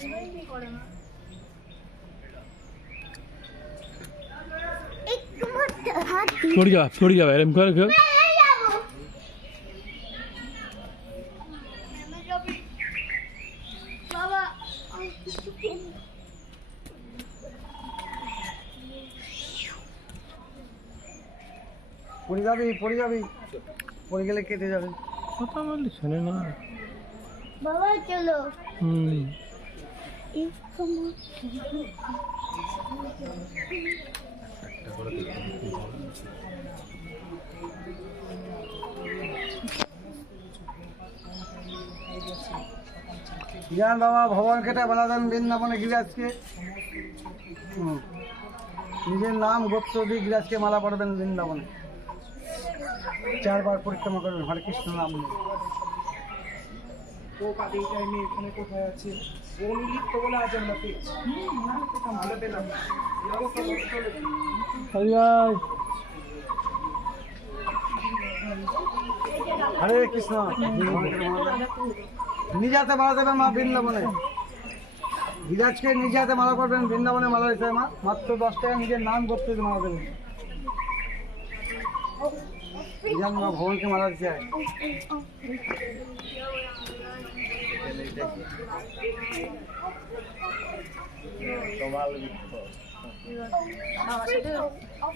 छोड़ जा एरम कर পড়ে যাবি পড়ে গেলে কেটে যাবে কথা বললি শোনে না বাবা চলো যান বাবা ভগবান কেটে বলা দেন বৃন্দাবনে গিরাজকে নিজের নাম গোত্র দিয়ে গিরাজকে মালা পড়বেন বৃন্দাবনে 4 বার পরিক্রমা করবেন হরে কৃষ্ণ নাম নিয়ে। ও কাজ এই টাইমে এখানে কোথায় আছে ও লিখতে বলে আজ আমরা পেয়েছি ভালো পেলাম হরে কৃষ্ণ নিজ হাতে মালা দেবেন মা বৃন্দাবনে গিরাজকে নিজ হাতে মালা করবেন বৃন্দাবনে মালা দিতে মা মাত্র 10 টাকা নিজের নাম গোত্র দিয়ে মালা দেবেন যান মা ভগবানকে মালা দিতে হয়